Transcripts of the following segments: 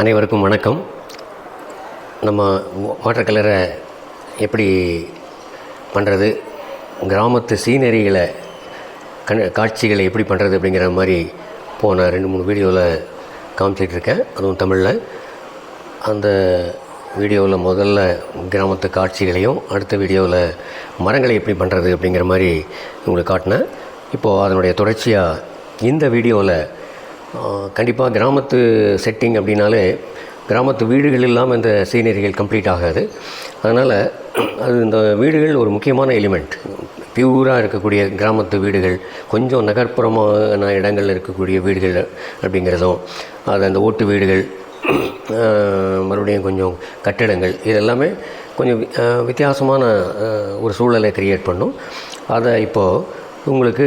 அனைவருக்கும் வணக்கம். நம்ம வாட்டர் கலரை எப்படி பண்ணுறது, கிராமத்து சீனரிகளை காட்சிகளை எப்படி பண்ணுறது அப்படிங்கிற மாதிரி போன 2-3 வீடியோவில் காமிச்சிட்ருக்கேன், அதுவும் தமிழில். அந்த வீடியோவில் முதல்ல கிராமத்து காட்சிகளையும், அடுத்த வீடியோவில் மரங்களை எப்படி பண்ணுறது அப்படிங்கிற மாதிரி உங்களுக்கு காட்டினேன். இப்போது அதனுடைய தொடர்ச்சியாக இந்த வீடியோவில் கண்டிப்பாக கிராமத்து செட்டிங் அப்படின்னாலே கிராமத்து வீடுகள் இல்லாமல் இந்த சீனரிகள் கம்ப்ளீட் ஆகாது. அதனால் அது இந்த வீடுகள் ஒரு முக்கியமான எலிமெண்ட். பியூராக இருக்கக்கூடிய கிராமத்து வீடுகள், கொஞ்சம் நகர்ப்புறமான இடங்களில் இருக்கக்கூடிய வீடுகள் அப்படிங்கிறதும், அது அந்த ஓட்டு வீடுகள், மறுபடியும் கொஞ்சம் கட்டிடங்கள், இதெல்லாமே கொஞ்சம் வித்தியாசமான ஒரு சூழலை க்ரியேட் பண்ணும். அதை இப்போது உங்களுக்கு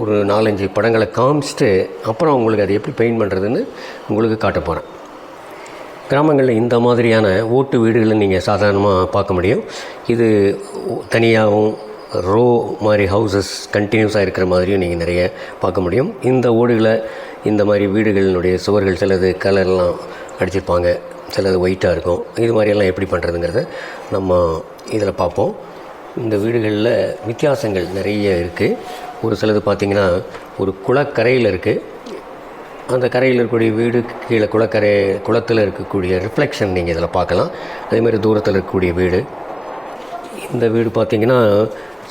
ஒரு 4-5 படங்களை காமிச்சிட்டு அப்புறம் உங்களுக்கு அதை எப்படி பெயிண்ட் பண்ணுறதுன்னு உங்களுக்கு காட்ட போகிறேன். கிராமங்களில் இந்த மாதிரியான ஓட்டு வீடுகளை நீங்கள் சாதாரணமாக பார்க்க முடியும். இது தனியாகவும் ரோ மாதிரி ஹவுசஸ் கண்டினியூஸாக இருக்கிற மாதிரியும் நீங்கள் நிறைய பார்க்க முடியும். இந்த ஓடுகளை, இந்த மாதிரி வீடுகளினுடைய சுவர்கள் சிலது கலர்லாம் அடிச்சிருப்பாங்க, சிலது ஒயிட்டாக இருக்கும். இது மாதிரியெல்லாம் எப்படி பண்ணுறதுங்கிறத நம்ம இதில் பார்ப்போம். இந்த வீடுகளில் வித்தியாசங்கள் நிறைய இருக்குது. ஒரு சிலது பார்த்திங்கன்னா ஒரு குளக்கரையில் இருக்குது. அந்த கரையில் இருக்கக்கூடிய வீடு கீழே குளத்தில் இருக்கக்கூடிய ரிஃப்ளெக்ஷன் நீங்கள் இதில் பார்க்கலாம். அதேமாதிரி தூரத்தில் இருக்கக்கூடிய வீடு, இந்த வீடு பார்த்திங்கன்னா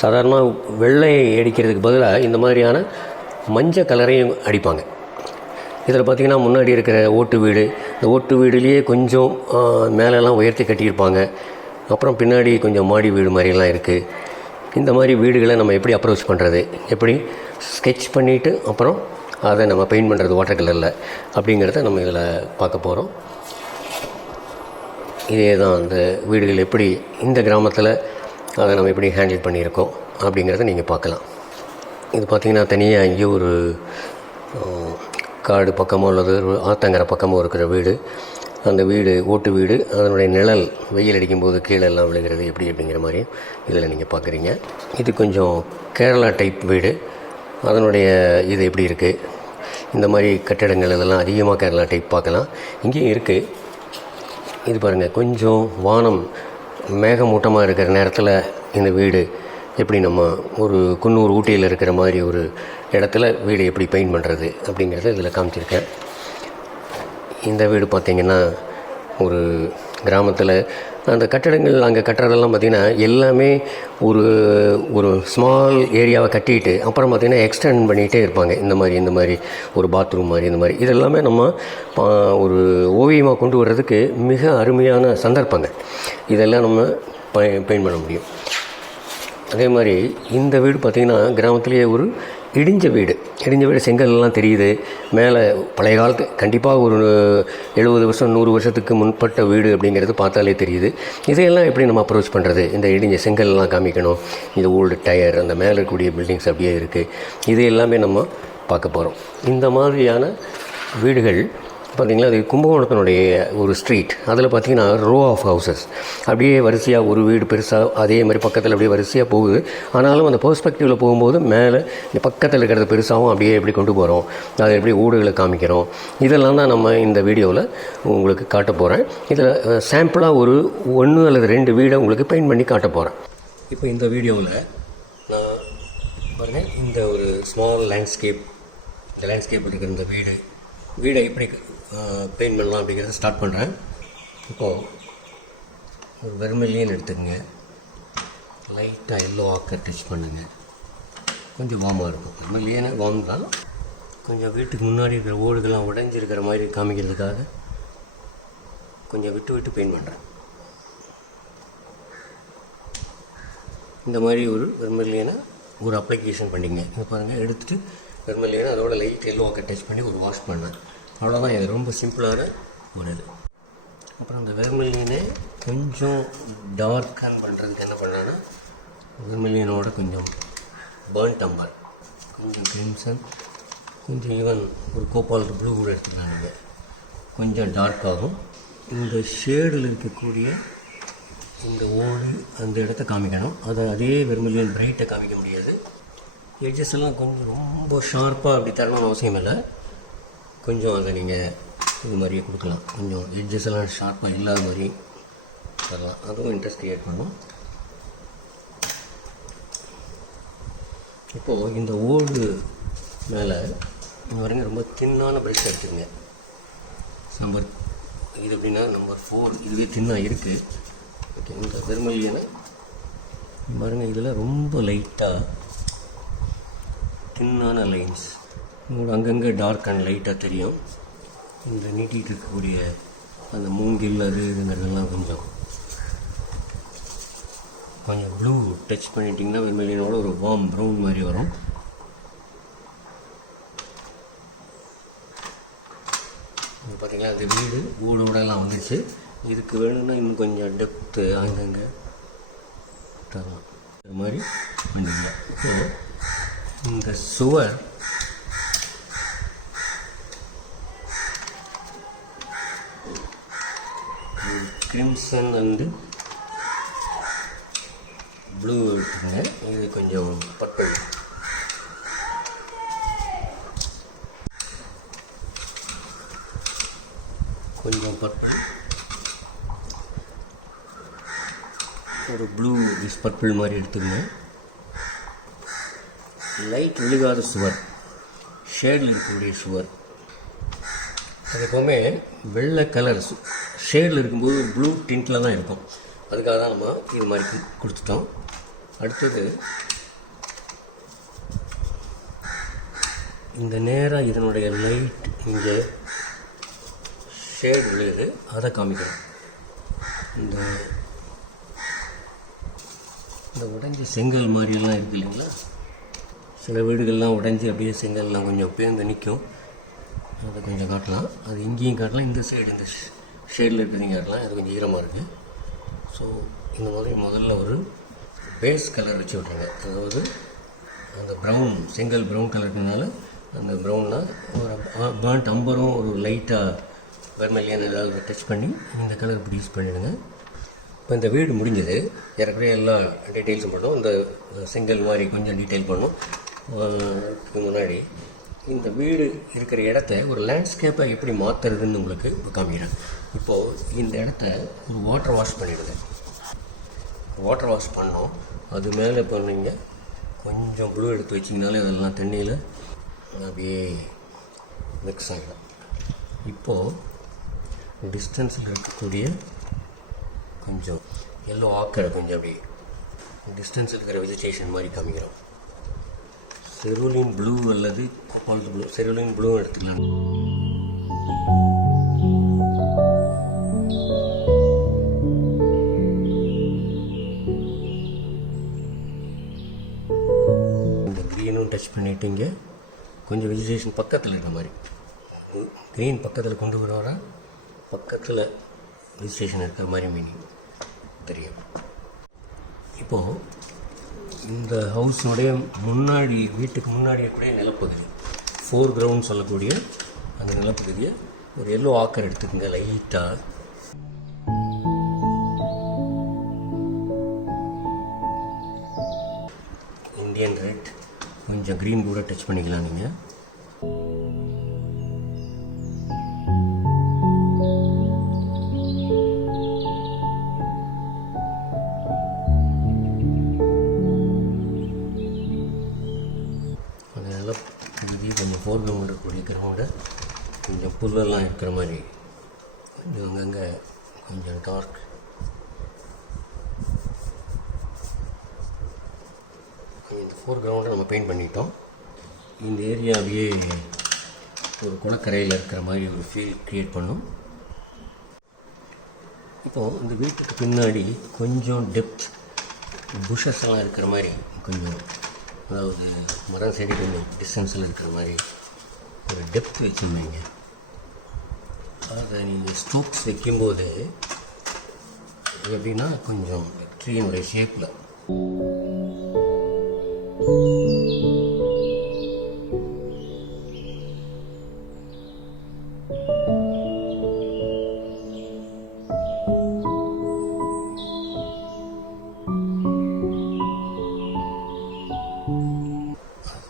சாதாரணமாக வெள்ளை அடிக்கிறதுக்கு பதிலாக இந்த மாதிரியான மஞ்சள் கலரையும் அடிப்பாங்க. இதில் பார்த்திங்கன்னா முன்னாடி இருக்கிற ஓட்டு வீடு, இந்த ஓட்டு வீடுலேயே கொஞ்சம் மேலெல்லாம் உயர்த்தி கட்டியிருப்பாங்க. அப்புறம் பின்னாடி கொஞ்சம் மாடி வீடு மாதிரிலாம் இருக்குது. இந்த மாதிரி வீடுகளை நம்ம எப்படி அப்ரோச் பண்ணுறது, எப்படி ஸ்கெட்ச் பண்ணிவிட்டு அப்புறம் அதை நம்ம பெயிண்ட் பண்ணுறது வாட்டர் கலரில் அப்படிங்கிறத நம்ம இதில் பார்க்க போகிறோம். இதே தான் அந்த வீடுகள் எப்படி இந்த கிராமத்தில் அதை நம்ம எப்படி ஹேண்டில் பண்ணியிருக்கோம் அப்படிங்கிறத நீங்கள் பார்க்கலாம். இது பார்த்திங்கன்னா தனியாக இங்கே ஒரு காடு பக்கமோ அல்லது ஒரு ஆத்தங்கரை பக்கமோ இருக்கிற வீடு. அந்த வீடு ஓட்டு வீடு, அதனுடைய நிழல் வெயில் அடிக்கும்போது கீழே எல்லாம் விழுகிறது எப்படி அப்படிங்கிற மாதிரி இதில் நீங்கள் பார்க்குறீங்க. இது கொஞ்சம் கேரளா டைப் வீடு. அதனுடைய இது எப்படி இருக்குது, இந்த மாதிரி கட்டிடங்கள் இதெல்லாம் அதிகமாக கேரளா டைப் பார்க்கலாம். இங்கேயும் இருக்குது. இது பாருங்கள், கொஞ்சம் வானம் மேகமூட்டமாக இருக்கிற நேரத்தில் இந்த வீடு எப்படி நம்ம ஒரு குன்னூர் ஊட்டியில் இருக்கிற மாதிரி ஒரு இடத்துல வீடு எப்படி பெயிண்ட் பண்ணுறது அப்படிங்கிறத இதில் காமிச்சிருக்கேன். இந்த வீடு பார்த்திங்கன்னா ஒரு கிராமத்தில் அந்த கட்டடங்கள் அங்கே கட்டுறதெல்லாம் பார்த்திங்கன்னா எல்லாமே ஒரு ஸ்மால் ஏரியாவை கட்டிட்டு அப்புறம் பார்த்திங்கன்னா எக்ஸ்டெண்ட் பண்ணிகிட்டே இருப்பாங்க. இந்த மாதிரி ஒரு பாத்ரூம் மாதிரி, இந்த மாதிரி இதெல்லாமே நம்ம ஒரு ஓவியமாக கொண்டு வர்றதுக்கு மிக அருமையான சந்தர்ப்பங்கள். இதெல்லாம் நம்ம பெயிண்ட் பண்ண முடியும். அதே மாதிரி இந்த வீடு பார்த்திங்கன்னா கிராமத்துலேயே ஒரு இடிஞ்ச வீடு செங்கல்லாம் தெரியுது. மேலே பழைய காலத்து கண்டிப்பாக ஒரு 70 வருஷம் 100 வருஷத்துக்கு முன்பட்ட வீடு அப்படிங்கிறது பார்த்தாலே தெரியுது. இதையெல்லாம் எப்படி நம்ம அப்ரோச் பண்ணுறது, இந்த இடிஞ்ச செங்கல்லாம் காமிக்கணும். இந்த ஓல்டு டயர், அந்த மேலே இருக்கக்கூடிய பில்டிங்ஸ் அப்படியே இருக்குது. இது எல்லாமே நம்ம பார்க்க போகிறோம். இந்த மாதிரியான வீடுகள் பார்த்திங்களா, அது கும்பகோணத்தினுடைய ஒரு ஸ்ட்ரீட். அதில் பார்த்திங்கன்னா ரோ ஆஃப் ஹவுசஸ் அப்படியே வரிசையாக ஒரு வீடு பெருசாக அதே மாதிரி பக்கத்தில் அப்படியே வரிசையாக போகுது. ஆனாலும் அந்த பெர்ஸ்பெக்டிவில் போகும்போது மேலே இந்த பக்கத்தில் இருக்கிறது பெருசாகவும் அப்படியே எப்படி கொண்டு போகிறோம், அதை எப்படி ஊடுகளை காமிக்கிறோம், இதெல்லாம் தான் நம்ம இந்த வீடியோவில் உங்களுக்கு காட்ட போகிறேன். இதில் சாம்பிளாக ஒரு 1 அல்லது 2 வீடை உங்களுக்கு பெயிண்ட் பண்ணி காட்ட போகிறேன். இப்போ இந்த வீடியோவில் நான் பாருங்கள், இந்த ஒரு ஸ்மால் லேண்ட்ஸ்கேப், இந்த லேண்ட்ஸ்கேப்பில் இருக்கிற இந்த வீடை எப்படி பெயிண்ட் பண்ணலாம் அப்படிங்கிறத ஸ்டார்ட் பண்ணுறேன். இப்போது ஒரு வெர்மிலியன் எடுத்துக்கங்க, லைட்டாக எல்லோ ஆக்கர் டச் பண்ணுங்கள். கொஞ்சம் வார்மாக இருக்கும். வெர்மிலியனே வார்ம் தான். கொஞ்சம் வீட்டுக்கு முன்னாடி இருக்கிற ஓடுகள்லாம் உடைஞ்சிருக்கிற மாதிரி காமிக்கிறதுக்காக கொஞ்சம் விட்டு பெயிண்ட் பண்ணுறேன். இந்த மாதிரி ஒரு வெர்மிலியனை ஒரு அப்ளிகேஷன் பண்ணிங்க. இது பாருங்கள், எடுத்துகிட்டு வெர்மிலியனை அதோட லைட் எல்லோ ஆக்கர் டச் பண்ணி ஒரு வாஷ் பண்ணேன். அவ்வளோதான். இது ரொம்ப சிம்பிளான ஒரு இது. அப்புறம் அந்த வெர்மிலியனை கொஞ்சம் டார்க்காக பண்ணுறதுக்கு என்ன பண்ணலான்னா, வெர்மிலியனோட கொஞ்சம் பர்ன்ட் அம்பர், கொஞ்சம் கிரிம்சன், கொஞ்சம் ஈவன் ஒரு கோபால்ட் ப்ளூ கூட எடுத்துக்கலாங்க. கொஞ்சம் டார்க்காகும். இந்த ஷேடில் இருக்கக்கூடிய இந்த ஓடு அந்த இடத்த காமிக்கணும். அதே வெர்மிலியன் பிரைட்டை காமிக்க முடியாது. எட்ஜஸ் எல்லாம் கொஞ்சம் ரொம்ப ஷார்ப்பாக அப்படி தரணும்னு அவசியம் இல்லை. கொஞ்சம் அதை நீங்கள் இது மாதிரியே கொடுக்கலாம். கொஞ்சம் எட்ஜஸ் எல்லாம் ஷார்ப்பாக இல்லாத மாதிரி தரலாம். அதுவும் இன்ட்ரெஸ்ட் க்ரியேட் பண்ணும். இப்போது இந்த ஓடு மேலே வரைங்க ரொம்ப தின்னான ப்ரஷ் எடுத்துருங்க. நம்பர் இது எப்படின்னா நம்பர் 4 இதுவே தின்னாக இருக்குது. ஓகே, இந்த வெர்மிலியனை பாருங்கள், இதில் ரொம்ப லைட்டாக தின்னான லைன்ஸ் உங்களுக்கு அங்கங்கே டார்க் அண்ட் லைட்டாக தெரியும். இந்த நீட்டிகிட்டு இருக்கக்கூடிய அந்த மூங்கில் அது இதுங்கிறதெல்லாம் கொஞ்சம் ப்ளூ டச் பண்ணிட்டிங்கன்னா வெர்மிலியனோட ஒரு வார்ம் ப்ரௌன் மாதிரி வரும். பார்த்திங்களா, அந்த வீடு ஊடோடலாம் வந்துடுச்சு. இதுக்கு வேணும்னா இன்னும் கொஞ்சம் டெப்த்து அங்கங்கே தரலாம். இது மாதிரி பண்ணிக்கலாம். ஸோ இந்த சுவர் கிரிம்சன் வந்து ப்ளூ எடுத்துங்க. இது கொஞ்சம் பர்பிள். கொஞ்சம் பர்பிள், ஒரு ப்ளூ விஸ் பர்பிள் மாதிரி எடுத்துக்கங்க. லைட் விழுகாத சுவர், ஷேடில் இருக்கக்கூடிய சுவர். அது எப்போவுமே வெள்ளை கலர் ஷேடில் இருக்கும்போது ப்ளூ டிண்டில் தான் இருக்கும். அதுக்காக தான் நம்ம இது மாதிரி கொடுத்துட்டோம். அடுத்தது இந்த நேராக இதனுடைய லைட் இங்கே ஷேட் விழுகுது, அதை காமிக்கிறோம். இந்த இந்த உடைஞ்சி செங்கல் மாதிரியெல்லாம் இருக்குது இல்லைங்களா, சில வீடுகள்லாம் உடைஞ்சி அப்படியே செங்கல்லாம் கொஞ்சம் பேர்ந்து நிற்கும். அதை கொஞ்சம் காட்டலாம். அது இங்கேயும் காட்டலாம், இந்த சைடு இந்த ஷேடில் இருக்கிறதையும் காட்டலாம். அது கொஞ்சம் ஈரமாக இருக்குது. ஸோ இந்த மாதிரி முதல்ல ஒரு பேஸ் கலர் வச்சு விட்ருங்க. அதாவது அந்த ப்ரௌன் செங்கல் ப்ரௌன் கலர்னால அந்த ப்ரௌனில் ஒரு பேர்ன்ட் அம்பரும் ஒரு லைட்டாக வெர்மிலியன் ஏதாவது டச் பண்ணி இந்த கலர் இப்படி யூஸ் பண்ணிவிடுங்க. இப்போ இந்த வீடு முடிஞ்சது. ஏற்கனவே எல்லா டீட்டெயில்ஸும் பண்ணோம். இந்த செங்கல் மாதிரி கொஞ்சம் டீட்டெயில் பண்ணோம். அதுக்கு முன்னாடி இந்த வீடு இருக்கிற இடத்த ஒரு லேண்ட்ஸ்கேப்பை எப்படி மாற்றுறதுன்னு உங்களுக்கு இப்போ காமிக்கிறேன். இப்போது இந்த இடத்த ஒரு வாட்டர் வாஷ் பண்ணிவிடுங்க. வாட்டர் வாஷ் பண்ணோம். அது மேலே இப்போ நீங்கள் கொஞ்சம் ப்ளூ எடுத்து வச்சிங்கனாலே அதெல்லாம் தண்ணியில் அப்படியே மிக்ஸ் ஆகிடும். இப்போது டிஸ்டன்ஸில் இருக்கக்கூடிய கொஞ்சம் எல்லோ ஆக்கரை கொஞ்சம் அப்படி டிஸ்டன்ஸில் இருக்கிற வெஜிடேஷன் மாதிரி காமிக்கிறோம். செருலின் ப்ளூ அல்லது கோபால்ட் ப்ளூ, செருலின் ப்ளூ எடுத்துக்கலாம். இந்த க்ரீனும் டச் பண்ணிட்டீங்க. கொஞ்சம் வெஜிடேஷன் பக்கத்தில் இருக்கிற மாதிரி, க்ரீன் பக்கத்தில் கொண்டு வர பக்கத்தில் வெஜிடேஷன் இருக்கிற மாதிரி மீனிங் தெரியும். இப்போது இந்த ஹவுஸுடைய முன்னாடி, வீட்டுக்கு முன்னாடி இருக்கக்கூடிய நிலப்பகுதி, 4 கிரவுண்ட் சொல்லக்கூடிய அந்த நிலப்பகுதியை ஒரு எல்லோ ஆக்கர் எடுத்துக்கோங்க. லைட்டாக இந்தியன் ரெட், கொஞ்சம் க்ரீன் கூட டச் பண்ணிக்கலாம் நீங்கள். கொஞ்சம் 4 கிரவுண்ட் இருக்கக்கூடிய கிரவுண்டை கொஞ்சம் புல்லெல்லாம் இருக்கிற மாதிரி கொஞ்சம் அங்கங்கே கொஞ்சம் டார்க். இந்த 4 கிரவுண்டை நம்ம பெயிண்ட் பண்ணிட்டோம். இந்த ஏரியா அப்படியே ஒரு குளக்கரையில் இருக்கிற மாதிரி ஒரு ஃபீல் க்ரியேட் பண்ணும். இப்போது இந்த வீட்டுக்கு பின்னாடி கொஞ்சம் டெப்த் புஷஸ் எல்லாம் இருக்கிற மாதிரி, கொஞ்சம் அதாவது மரம் செடி கொஞ்சம் டிஸ்டன்ஸில் இருக்கிற மாதிரி ஒரு டெப்த் வச்சுருந்தீங்க. அதை நீங்கள் ஸ்டோக்ஸ் வைக்கும்போது எப்படின்னா கொஞ்சம் ட்ரீனுடைய ஷேப்பில்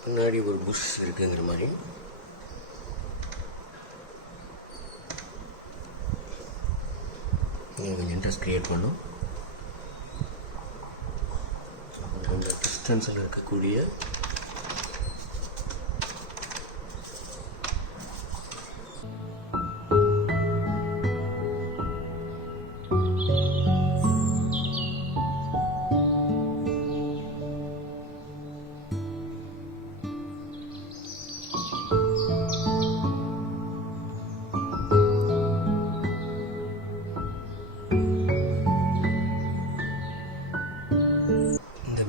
பின்னாடி ஒரு புஷ் இருக்குங்கிற மாதிரி கொஞ்சம் இன்ட்ரெஸ்ட் க்ரியேட் பண்ணும். அந்த டிஸ்டன்ஸில் இருக்கக்கூடிய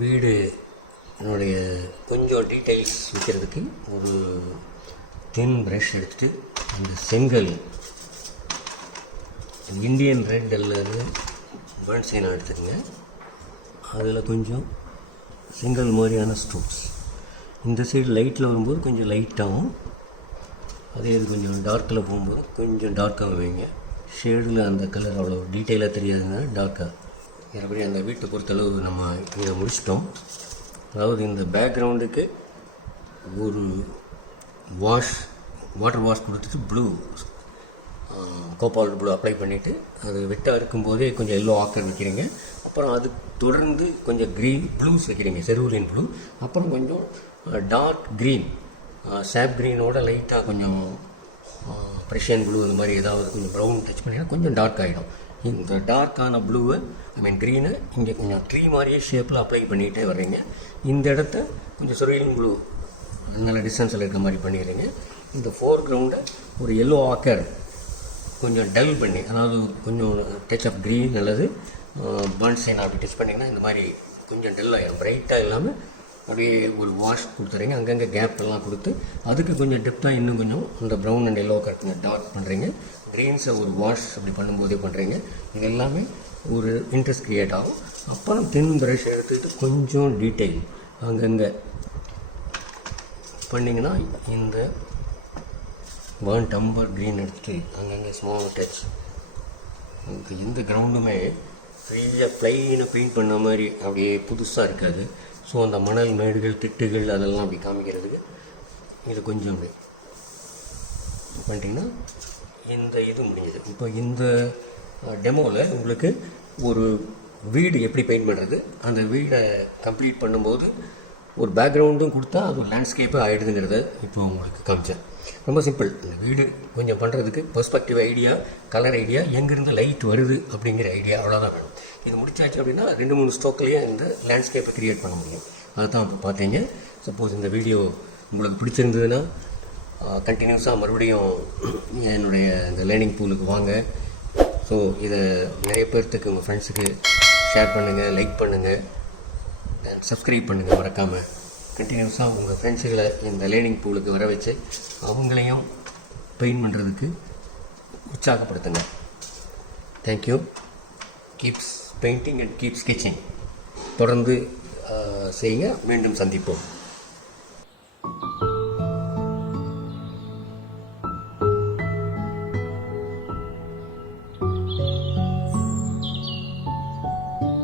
வீடு என்னுடைய கொஞ்சம் டீட்டெயில்ஸ் வைக்கிறதுக்கு ஒரு தின் ப்ரஷ் எடுத்துகிட்டு அந்த செங்கல் இந்தியன் ரெட் அல்லது பேர்ன் சைனா எடுத்துக்கங்க. அதில் கொஞ்சம் செங்கல் மாதிரியான ஸ்ட்ரோக்ஸ் இந்த சைடு லைட்டில் வரும்போது கொஞ்சம் லைட்டாகவும், அதே இது கொஞ்சம் டார்க்கில் போகும்போது கொஞ்சம் டார்க்காக வைங்க. ஷேடில் அந்த கலர் அவ்வளோ டீட்டெயிலாக தெரியாதுங்க, டார்க்காக. மறுபடி அந்த வீட்டை பொறுத்தளவு நம்ம இதை முடிச்சிட்டோம். அதாவது இந்த பேக்ரவுண்டுக்கு ஒரு வாட்டர் வாஷ் கொடுத்துட்டு ப்ளூ கோபால்ட் ப்ளூ அப்ளை பண்ணிவிட்டு அது வெட்டாக இருக்கும்போதே கொஞ்சம் எல்லோ ஆக்கர் வைக்கிறீங்க. அப்புறம் அது தொடர்ந்து கொஞ்சம் க்ரீன் ப்ளூஸ் வைக்கிறீங்க, செருவுலின் ப்ளூ. அப்புறம் கொஞ்சம் டார்க் க்ரீன், சாப் க்ரீனோட லைட்டாக கொஞ்சம் ப்ரெஷியன் ப்ளூ இந்த மாதிரி ஏதாவது கொஞ்சம் ப்ரௌன் டச் பண்ணிங்கன்னா கொஞ்சம் டார்க் ஆகிடும். இந்த டார்க்கான ப்ளூவை க்ரீனை இங்கே கொஞ்சம் ட்ரீ மாதிரியே ஷேப்பில் அப்ளை பண்ணிகிட்டே வர்றீங்க. இந்த இடத்த கொஞ்சம் செருவுலின் ப்ளூ நல்ல டிஸ்டன்ஸில் இருக்கிற மாதிரி பண்ணிடுறீங்க. இந்த ஃபோர் க்ரவுண்டை ஒரு எல்லோ ஆக்கர் கொஞ்சம் டல் பண்ணி, அதாவது கொஞ்சம் டச் ஆஃப் க்ரீன் அல்லது பேர்ன் சைனா அப்படி டச் பண்ணிங்கன்னா இந்த மாதிரி கொஞ்சம் டல் ஆகிடும், பிரைட்டாக இல்லாமல் அப்படியே ஒரு வாஷ் கொடுத்துறீங்க. அங்கங்கே கேப் எல்லாம் கொடுத்து அதுக்கு கொஞ்சம் டெப்த்தாக இன்னும் கொஞ்சம் அந்த ப்ரௌன் அண்ட் எல்லோ கரெக்டாக டார்க் பண்ணுறீங்க. க்ரீன்ஸை ஒரு வாஷ் அப்படி பண்ணும்போதே பண்ணுறீங்க. இது எல்லாமே ஒரு இன்ட்ரெஸ்ட் க்ரியேட் ஆகும். அப்புறம் தின் ப்ரஷ் எடுத்துக்கிட்டு கொஞ்சம் டீட்டெயில் அங்கங்கே பண்ணிங்கன்னா இந்த பேர்ன் டம்பர் க்ரீன் எடுத்துகிட்டு அங்கங்கே ஸ்மால் டச். எந்த கிரவுண்டுமே ஃப்ரீயாக ப்ளைனாக பெயிண்ட் பண்ண மாதிரி அப்படியே புதுசாக இருக்காது. ஸோ அந்த மணல் மேடுகள் திட்டுகள் அதெல்லாம் அப்படி காமிக்கிறதுக்கு இது கொஞ்சம் அப்படி பண்ணிட்டீங்கன்னா இந்த இது முடிஞ்சது. இப்போ இந்த டெமோவில் உங்களுக்கு ஒரு வீடு எப்படி பெயிண்ட் பண்ணுறது, அந்த வீடை கம்ப்ளீட் பண்ணும்போது ஒரு பேக்ரவுண்டும் கொடுத்தா அது ஒரு லேண்ட்ஸ்கேப்பாக ஆகிடுதுங்கிறத இப்போ உங்களுக்கு காமிச்சேன். ரொம்ப சிம்பிள். இந்த வீடு கொஞ்சம் பண்ணுறதுக்கு பெர்ஸ்பெக்டிவ் ஐடியா, கலர் ஐடியா, எங்கேருந்து லைட் வருது அப்படிங்கிற ஐடியா, அவ்வளோதான் வேணும். இது முடிச்சாச்சு அப்படின்னா 2-3 ஸ்ட்ரோக்லேயே இந்த லேண்ட்ஸ்கேப்பை க்ரியேட் பண்ண முடியும். அதுதான் இப்போ பார்த்தீங்க. சப்போஸ் இந்த வீடியோ உங்களுக்கு பிடிச்சிருந்ததுன்னா கண்டினியூஸாக மறுபடியும் என்னுடைய இந்த லேர்னிங் பூலுக்கு வாங்க. ஸோ இதை நிறைய பேர்த்துக்கு உங்கள் ஃப்ரெண்ட்ஸுக்கு ஷேர் பண்ணுங்கள், லைக் பண்ணுங்கள், சப்ஸ்கிரைப் பண்ணுங்கள் மறக்காமல். கண்டினியூஸாக உங்கள் ஃப்ரெண்ட்ஸுகளை இந்த லேர்னிங் பூலுக்கு வர வச்சு அவங்களையும் பெயிண்ட் பண்ணுறதுக்கு உற்சாகப்படுத்துங்க. Thank you. Keeps painting and keep sketching தொடர்ந்து செய்யுங்க. மீண்டும் சந்திப்போம்.